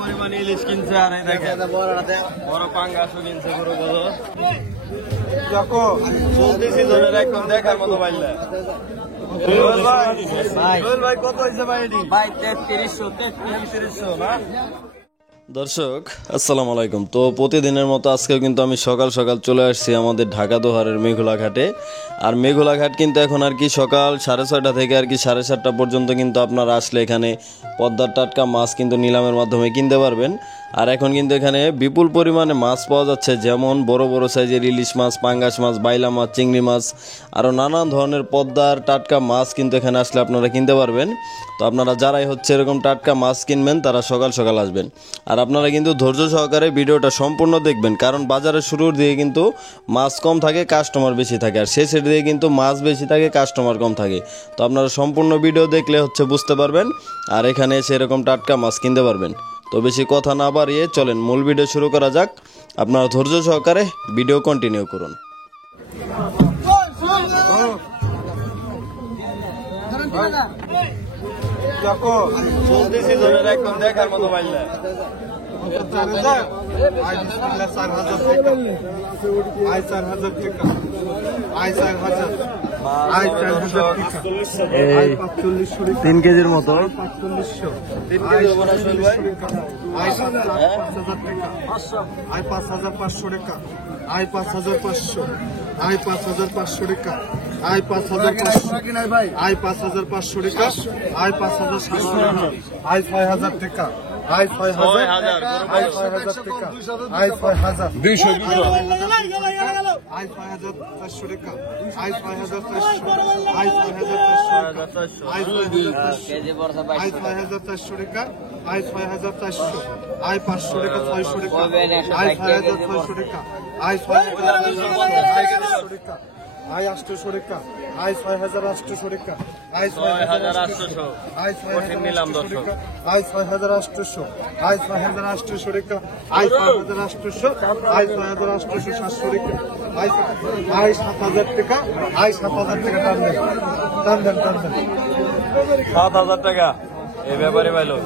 পরিমাণ ইলিশ কিনছে আর এই দেখেন বড় পাঙ্গাসও কিনছে পুরো বড় চলতেছি ধরে একদম দেখার মতো পাইলে ভাই কত হয়েছে ভাই ভাই 3300 না। দর্শক আসসালামু আলাইকুম। তো প্রতিদিনের মতো আজকেও কিন্তু আমি সকাল সকাল চলে আসছি আমাদের ঢাকা দোহারের মেঘলা ঘাটে। আর মেঘলা ঘাট কিন্তু এখন আর কি সকাল 6:30 থেকে আর কি 7:30 পর্যন্ত কিন্তু আপনারা আসলে এখানে পদ্মার টাটকা মাছ কিন্তু নিলামের মাধ্যমে কিনতে পারবেন। আর এখন কিন্তু এখানে বিপুল পরিমাণে মাছ পাওয়া যাচ্ছে, যেমন বড় বড় সাইজের ইলিশ মাছ, পাঙ্গাস মাছ, বাইলা মাছ, চিংড়ি মাছ, আরও নানান ধরনের পদ্মার টাটকা মাছ কিন্তু এখানে আসলে আপনারা কিনতে পারবেন। তো আপনারা যারাই হচ্ছে এরকম টাটকা মাছ কিনবেন তারা সকাল সকাল আসবেন। আর আপনারা কিন্তু ধৈর্য সহকারে ভিডিওটা সম্পূর্ণ দেখবেন, কারণ বাজারের শুরুর দিকে কিন্তু মাছ কম থাকে, কাস্টমার বেশি থাকে, আর শেষের দিকে কিন্তু মাছ বেশি থাকে, কাস্টমার কম থাকে। তো আপনারা সম্পূর্ণ ভিডিও দেখলে হচ্ছে বুঝতে পারবেন, আর এখানে এসে এরকম টাটকা মাছ কিনতে পারবেন। তো বেশি কথা না বাড়িয়ে চলেন মূল ভিডিও শুরু করা যাক। আপনারা ধৈর্য সহকারে ভিডিও কন্টিনিউ করুন। একদম দেখার মতো পাইলে তিন কেজির মতো 5,500 টাকা, 5,500, 5,500 টাকা, 5,500 টাকা, 5,700, 6,000 টাকা, 6,000 টাকা, 6,000, 200 টাকা, 6,400 টাকা, 6,400, 6,400 টাকা, 6,400, 500 টাকা, 600 টাকা, 6,600 টাকা, 6,800 টাকা, 800 টাকা, 6,800 টাকা, 6,800, 6,800 নিলাম দর্শক, 6,800, 6,800 টাকা, 6,800, 6,800, 700 টাকা, 7,000 টাকা, 7,000 টাকা টান দেন 7,000 টাকা এই ব্যাপারে পাইলো।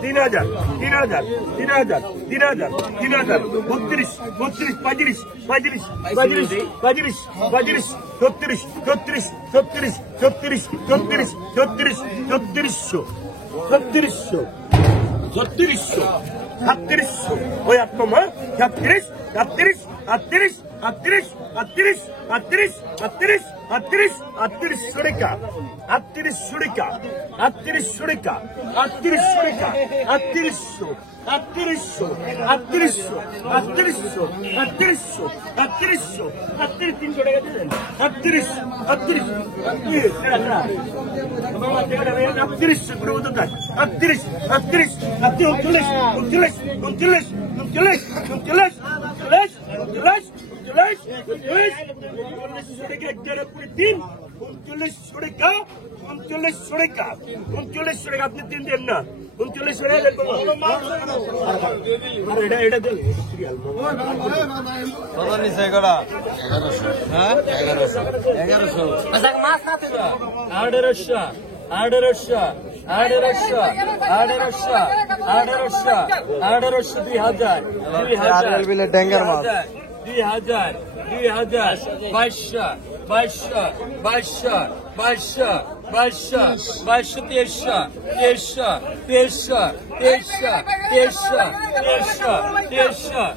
তিন হাজার, 32, 35, 36, ওই আত্মা 36, 38, 38, 38, 38 টাকা, 38 টাকা, 38 টাকা, 38 টাকা, 3800, 3800, 3800, 3800, 3800, 3800, 300 টাকা দিলেন, 38, 38, 38 করে মতো দেয়, 38, 38, 39, 39, 39, 39, 39, 39, 39 টাকা আপনি তিন দেন না, 39 টাকা আড়াইশো 2,000 ডেঙ্গার মাছ 2,000 2200 2200 2200 2200 2200 2300 2300 2300 2300 2300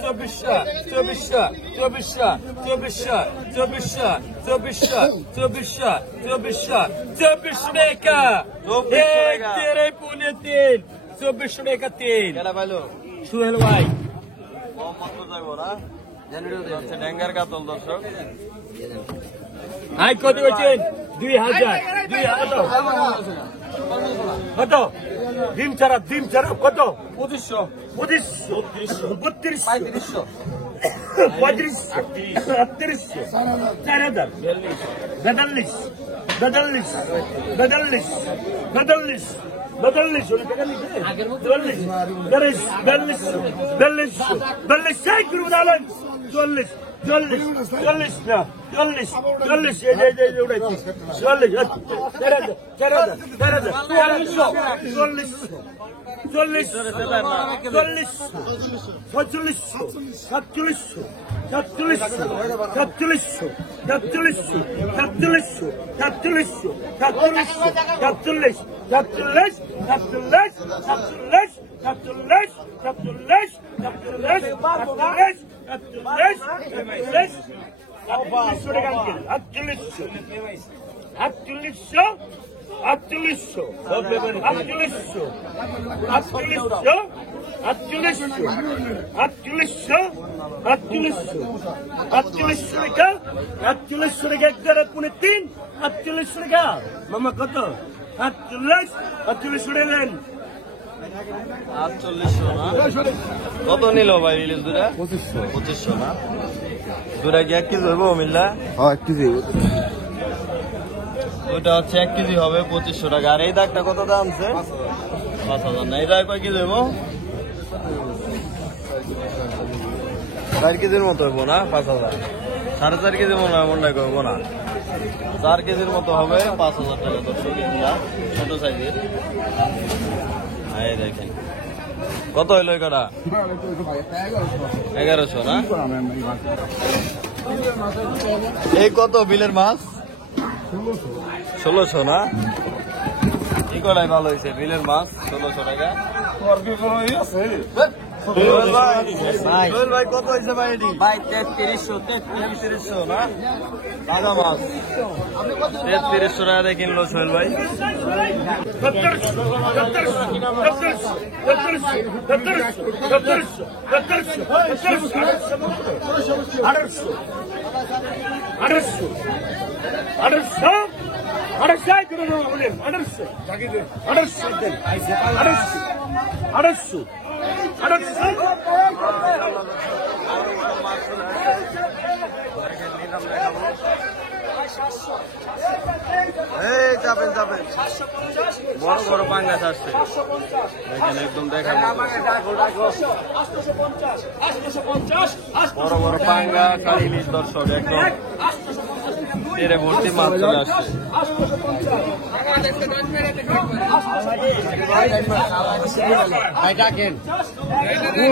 2400 2400 2400 2400 2400 2400 2400 টাকা 2400 টাকা 3 সুহেল ভাই ডেঙ্গার কাতল দর্শক হাই কত হয়েছেন 2,000 কত ডিম ছাড়া কত 2500 3200 3500 4,000 42 42 টাকা নিবে 42 42 সাইড করে দাঁড়ান 40 না 40 এই উড়াইছি 40 মামা কত 48 দেন 4800 না কত নিল ভাই ইলিশ দুটা 2500 না দুটা কি 1 কেজি হইব মিল্লা হ্যাঁ 1 কেজি ওইটা হচ্ছে 1 কেজি হবে 2500 টাকা আর এই দাগটা কত দাম আছে 5000 না এটা কয় কেজি হইব 4 কেজির মতো হইব না 5000 4.5 কেজি মনে হয় মনে করব না 4 কেজির মতো হবে 5000 টাকা দর্শক এটা ছোট সাইজের এই দেখেন কত হইলো এটা 1100 না এই কত বিলের মাছ 1600 না কি করাই ভালো হয়েছে বিলের মাছ 1600 টাকা ভাই কত হয়েছে ভাই এটি ভাই 3300 না তাজা মাছ 3300 টাকা দিয়ে কিনলো সোহেল ভাই এই যাবেন বড় বড় পাঙ্গাস আসছে দেখেন একদম দেখা বড় বড় পাঙ্গাস আর ইলিশ দর্শক একদম তেরে ভর্তি মাছ চলে আসছে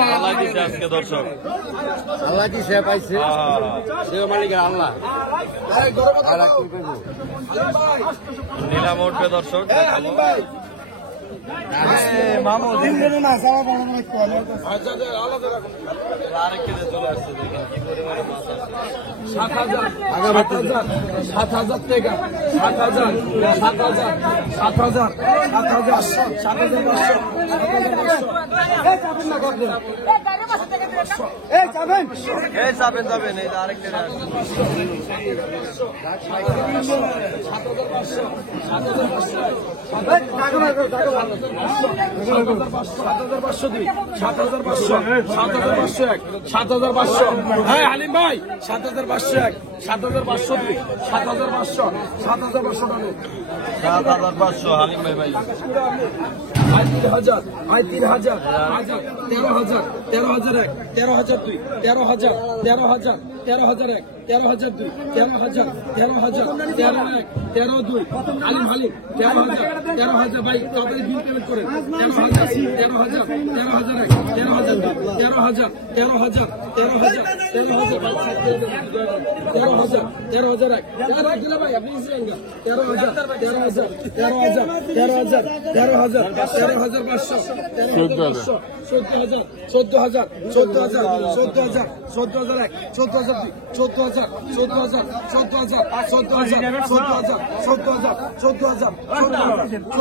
আল্লাহ দিছে আজকে দর্শক আল্লাহ দিছে পাইছে মালিকের আল্লাহ নিলাম উঠবে দর্শক দেখাবো আরেক কেজি চলে আসছে দেখেন কি পরিমাণে মাছ আছে 7,000 টাকা 7,000 এই যাবেন এই আরেক কেজি আসছে 7,500 হ্যাঁ হালিম ভাই 7,501 7,502 7,500 7,500 হালিম ভাই ভাই 3,000 13,000 13,000 13,001 13,002 13,000 13,000 13,001 13,002 13,000 13,001 13,002 হালিম 13,000 ভাই তাড়াতাড়ি বিল পেমেন্ট করেন 13,000 13,000 13,001 13,002 13,000 13,000 13,000 13,001 ভাই আপনি ইসলেন 13,000 13,000 13,000 13,000 13,000 13,500 14,000 14,000 14,000 14,000 14,001 14,002 14,000 14,000 14,000 14,000 14,000 14,000 14,000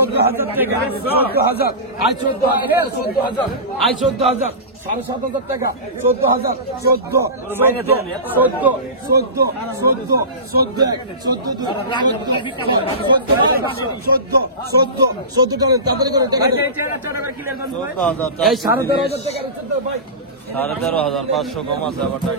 14,000 আই 14,000 আই 14,000 7,500 টাকা 14,000 14 তাড়াতাড়ি করে টাকা এই 13,500 টাকা ভাই 13,500 কম আছে আবার টাকা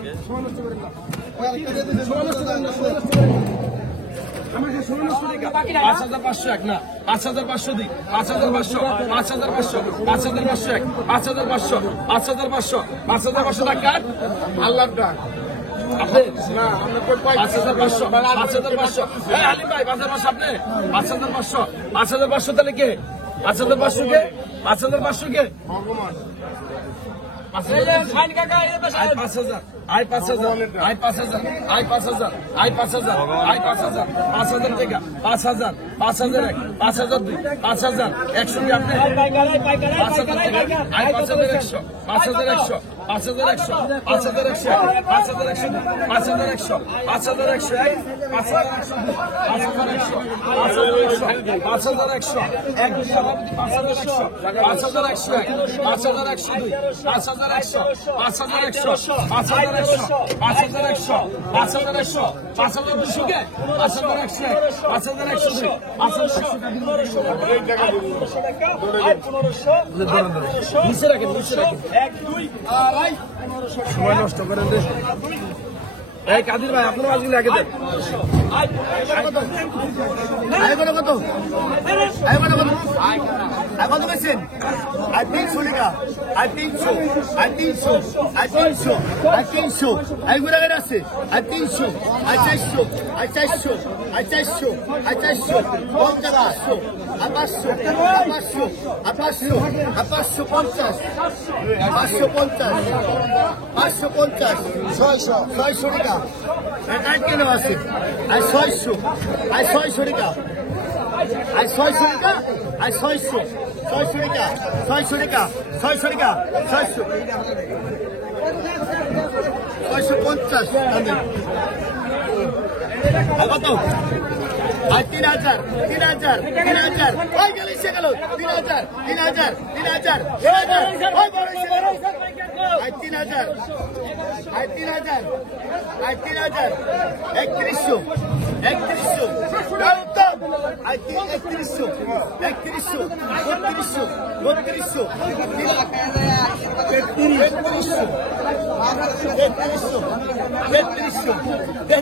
আমাকে 1600 টাকা 5500 এক না 5500 দিই 5500 5500 5501 5500 5500 5500 টাকা আল্লাহর ডাক আপনি না আমরা কই 5500 5500 এই আলী ভাই 5500 আপনি 5500 5500 তাহলে কে 5500 কে 5500 কে ভগবান 5000 I 5000 I 5000 I 5000 I 5000 I 5000 5000 টাকা 5000 5001 5002 5000 100 কি আপনি আই 5100 5100 5100 5100 5100 5100 5100 সময় নষ্ট করেন এই কাদির ভাই আপনার আজকে লাগে দেন কত পেয়েছেন আর 300 টাকা আর 300 আর 300 আর 300 আর 300 আর ঘুরে আছে আর 300 আর 400 আর 400 আর 400 আর 400 আর 500 আর 500 আর 500 আর 500 আর 550 550 550 600 টাকা আর কেন আছে আর 600 আর 600 টাকা আর 600 টাকা আর 600 600 টাকা 600 টাকা 600 টাকা 600 650 কত আর 3000 3000 3000 ওই গেল এসে গেল 3000 3000 3000 3000 ওই বড় এসে গেল আর 3000 আর 3000 আর 3000 3100 3100 আর 3100 3100 3200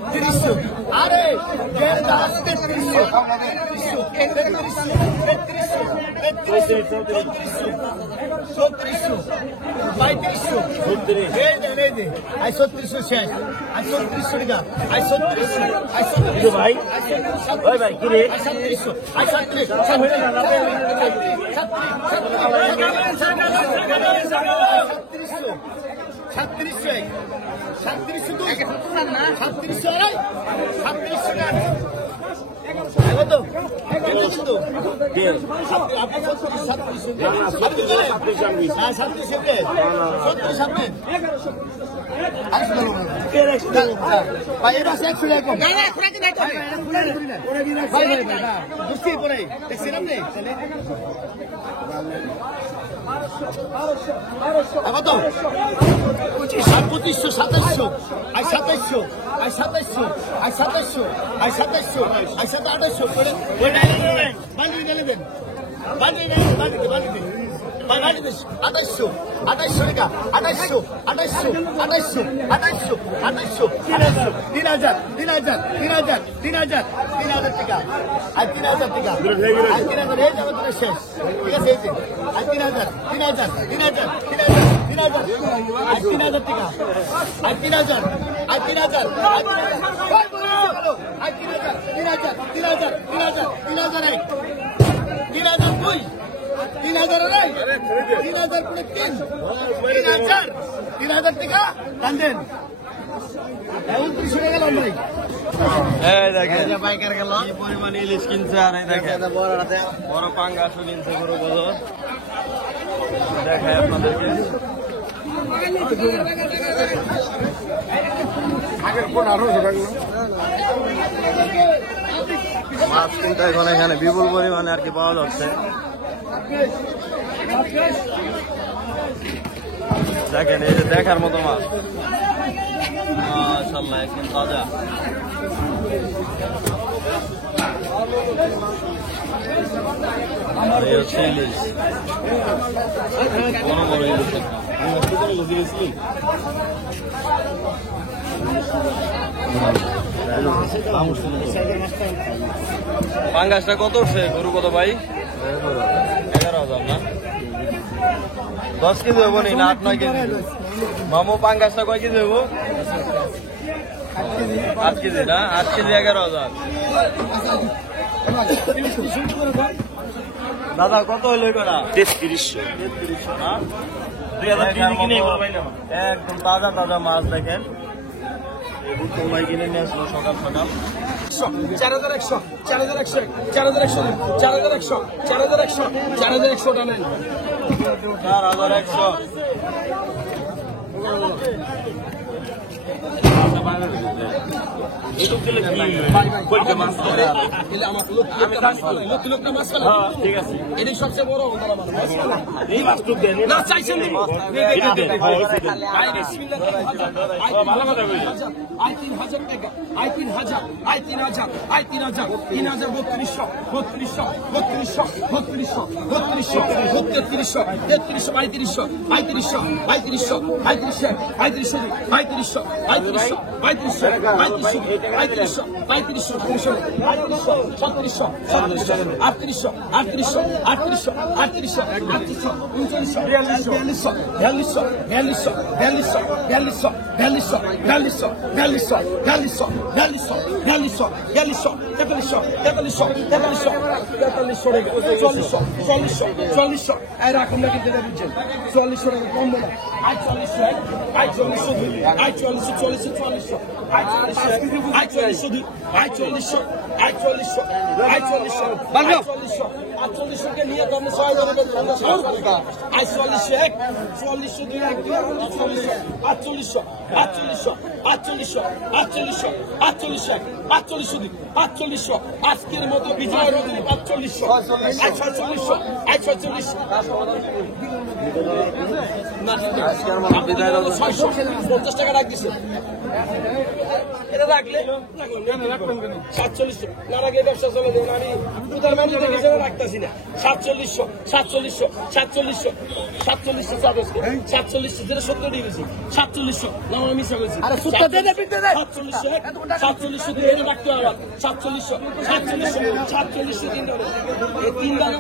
3200 আরে কত 2500 2700 আর 2700 আর 2700 আর 2700 আর 2700 আর 2800 বান্ডি নিয়ে দেন বান্ডি 2800 টাকা 2800 3000 টাকা আর 3000 টাকা আর 3000 এই যাবে তো শেষ ঠিক আছে আর 3000 আর 3000 টাকা আর 3000 আর 3000 টাকা কান্দেন বাইকার গেল কি পরিমাণ ইলিশ কিনছে আর এই দেখেন বড় পাঙ্গাসও কিনছে গরু বছর দেখায় আপনাদেরকে মাছ কিন্তু এখন এখানে বিপুল পরিমাণে আর কি পাওয়া যাচ্ছে দেখেন এই যে দেখার মতো মাছ মাশাআল্লাহ একদম তাজা। এই হচ্ছে ইলিশ, বড় বড় ইলিশ। পাঙ্গাসটা কত উঠছে গরু কত ভাই? 11,000 না? 10 কেজি হবো নি না 8-9 কেজি? মামু পাঙ্গাসটা কয় কেজি হবো? 8 কেজি না? 8 কেজি 11,000। দাদা কত হইলো করা? 3300 না? 2000 কিনে একদম তাজা তাজা মাছ দেখেন। ভাই কিনে নিয়ে আসলো সকাল সকাল। 4100 4100 4100 4100 4100 4100 টানেন 4100। ঠিক আছে, এটি সবচেয়ে বড় না চাইছেন আই 3000 টাকা, আই 3000, আই 3000, আই 3000, 3000 3200, 3200, 3200, 3200, 3200, 3300, 3300, 3500, 3500, 3500, 3500, 3500, 3500, 3500, 3500, 3500, 3500, 3700, 3800, 3800, 3800, 3800, 3900, 4200, 4400 রাখুন না কিন্তু বুঝছেন 4400 টাকা কম না I 4400 I 4400 I 4400 4400 I 4400 I 4400 I 4400 I 4400 I 4400 Bangla 4400 কে নিয়ে তোমরা সবাই বলে আই 4400 এক 4400 দুই এক 4800 4800 4800 4800 4800 4800 আজকের মতো বিজয় রজনী 4800 আই 4600 আই 4600 আজকের মতো বিদায় রজনী 650 টাকা রাখ দিছে এটা রাখলে 47 না রাখলে ব্যবসা চলে যাবে আমি তার মানে দেখে যাবে রাখতাছি না 4700 যেটা 70 দিয়েছি 4700 না আমি মিশা করেছি আরে সুত্তা দে দে 4700 দিয়ে এটা রাখতে হবে 4700 দিন ধরে এই তিন দানা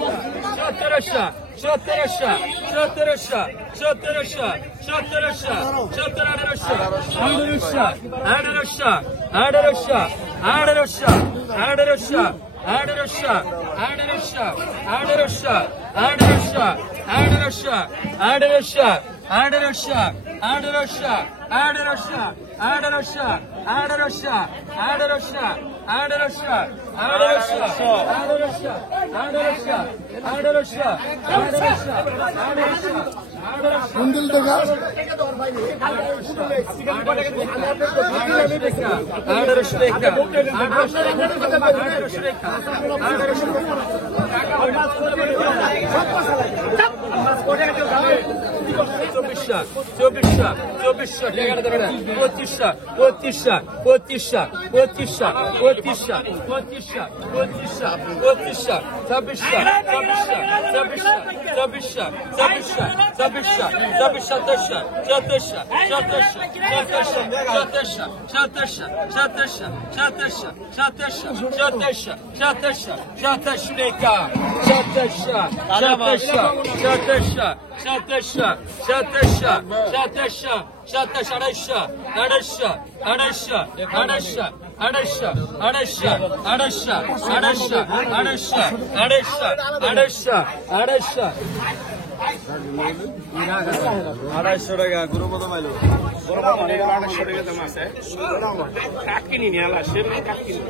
250 টাকা গরু কত পাইলো? 250 টাকা দাম আছে কাকিনি নিয়ে আলা সে কাকিনি